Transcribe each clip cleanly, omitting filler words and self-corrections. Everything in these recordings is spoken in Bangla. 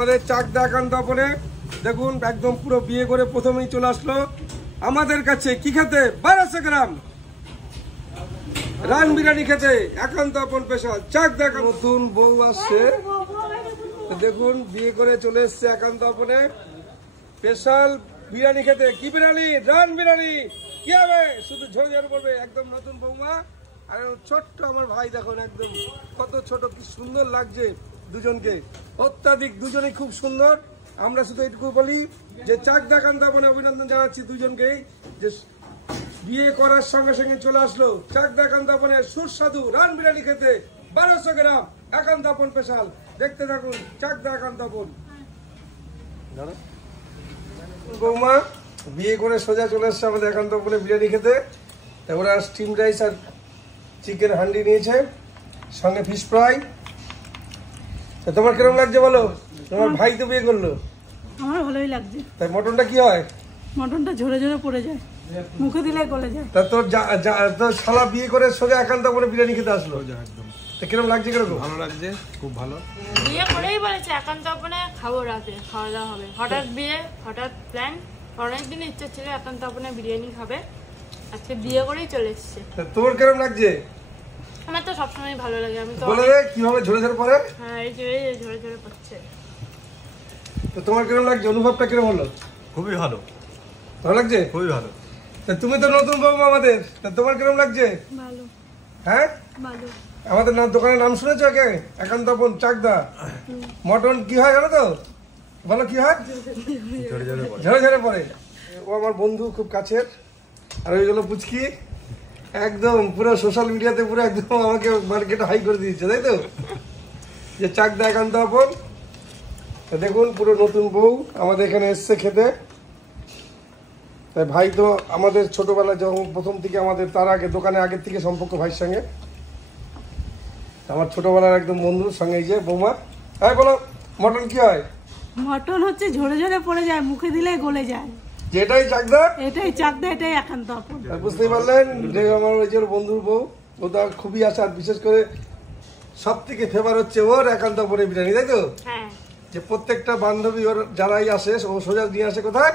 আমাদের চাকদা একান্তপনে দেখুন একদম পুরো বিয়ে করে প্রথমেই চলে আসলো আমাদের কাছে কি খেতে 1200 গ্রাম রান বিরিয়ানি খেতে একান্তপন স্পেশাল চাকদা। নতুন বউ আসছে দেখুন বিয়ে করে চলে এসছে একান্তপনে স্পেশাল বিরিয়ানি খেতে। কি বিরিয়ানি? রান বিরিয়ানি। কি হবে? শুধু ঝরে ঝরে পড়বে। একদম নতুন বৌমা আর ছোট্ট আমার ভাই দেখুন একদম কত ছোট, কি সুন্দর লাগছে দুজনকে, অত্যাধিক দুজনেই খুব সুন্দর। আমরা শুধু এটুকু বলি যে চাকদা একান্তপনে অভিনন্দন জানাচ্ছি দুজনকেই যে বিয়ে করার সঙ্গে সঙ্গে চলে আসলো চাকদা একান্তপনে সুস্বাদু রান বিরিয়ানি খেতে 1200 গ্রাম একান্তপন স্পেশাল। দেখতে থাকুন চাকদা একান্তপন। বৌমা বিয়ে করে সোজা চলে আসছে আমাদের একান্তপনে বিরিয়ানি খেতে। ওরা স্টিম রাইস আর চিকেন হান্ডি নিয়েছে, সঙ্গে ফিশ ফ্রাই। তোমার কিরকম লাগছে বলো? তোমার ভাই তো বিয়ে করলো। আমার ভালোই লাগছে। তাই মটনটা কি হয়? মটনটা ঝরে ঝরে পড়ে যায়, মুখে দিলে গলে যায়। তা তোর শালা বিয়ে করে সোজা একান্তপনে বিরিয়ানি খেতে আসলো। একদম কিরকম লাগছে? কিরকম ভালো লাগছে, খুব ভালো। বিয়ে করেই বলেছে একান্তপনে খাবো, রাতে খাওয়া দাওয়া হবে। হঠাৎ বিয়ে, হঠাৎ প্ল্যান। অনেকদিন ইচ্ছা ছিল একান্তপনে বিরিয়ানি খাবে, আজকে বিয়ে করেই চলে এসছে। তোর কিরকম লাগছে? আমার তো সবসময় ভালো লাগে। আমি তো বলে রে কিভাবে ঝরে ঝরে পড়ে। হ্যাঁ, এই যে ঝরে ঝরে পড়ছে। তো তোমার কিরকম লাগছে? অনুভবটা কিরকম হলো? খুবই ভালো, ভালো লাগছে, খুবই ভালো। তা তুমি তো নতুন বৌমা আমাদের, তা তোমার কিরকম লাগছে? ভালো হ্যাঁ ভালো। আমাদের দোকানের নাম শুনেছো আগে? একান্তপন চাকদা। মটন কি হয় জানো তো? বলো কি হয়? ঝরে ঝরে পড়ে। ও আমার বন্ধু খুব কাছের, আর ওই হলো পুচকি। একদম পুরো সোশ্যাল মিডিয়াতে পুরো একদম আমাকে মার্কেটে হাই করে দিয়েছে, তাই তো? যে চাকদা একান্তপন। দেখুন পুরো নতুন বউ আমাদের এখানে এসছে খেতে। তাই ভাই তো আমাদের ছোটবেলায় যখন প্রথম থেকে আমাদের তার আগে দোকানে আগের থেকে সম্পর্ক ভাইয়ের সঙ্গে, আমার ছোটবেলার একদম বন্ধুর সঙ্গে। এই যে বৌমা, হ্যাঁ বলো মটন কি হয়? মটন হচ্ছে ঝরে ঝরে পড়ে যায়, মুখে দিলে গলে যায়। যেটাই চাকদা এটাই চাকদা, এটাই একান্তপন। বুঝতেই পারলেন যে আমার ওই যে বন্ধুর বউ, ওটা খুবই আশা। বিশেষ করে সব থেকে ফেভার হচ্ছে ওর একান্তপনে বিরিয়ানি, তাই তো? হ্যাঁ, যে প্রত্যেকটা বান্ধবী ওর যারাই আসে ও সোজা নিয়ে আসে কোথায়?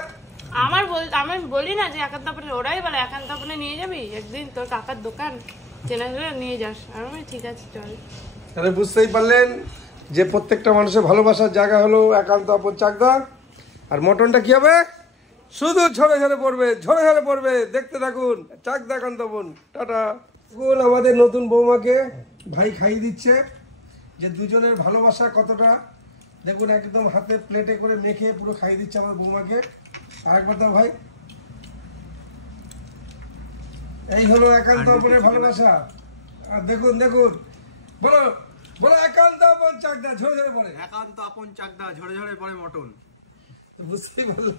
আমি বলি না যে একান্তপনে, ওরাই বলে একান্তপনে নিয়ে যাবি একদিন, তোর কাকার দোকান চেনা করে নিয়ে যাস। আর আমি ঠিক আছে চল। তাহলে বুঝতেই পারলেন যে প্রত্যেকটা মানুষের ভালোবাসার জায়গা হলো একান্তপন চাকদা। আর মটনটা কি হবে? শুধু ঝরে ঝরে পড়বে, ঝরে ঝরে পড়বে। দেখতে থাকুন চাকদা একান্তপন। টাটা। দেখুন আমাদের নতুন বৌমাকে ভাই খাইয়ে দিচ্ছে যে দুজনের ভালোবাসা কতটা। দেখুন একদম হাতে প্লেটে করে মেখে পুরো খাইয়ে দিচ্ছে আমার বৌমাকে। আরেকবার দাও ভাই। এই হলো একান্তপনের ভালোবাসা। আর দেখুন দেখুন, বলো বলো একান্তপন চাকদা ঝরে ঝরে পড়ে। একান্তপন চাকদা ঝরে ঝরে পড়ে মটন। বুঝতেই পারলাম।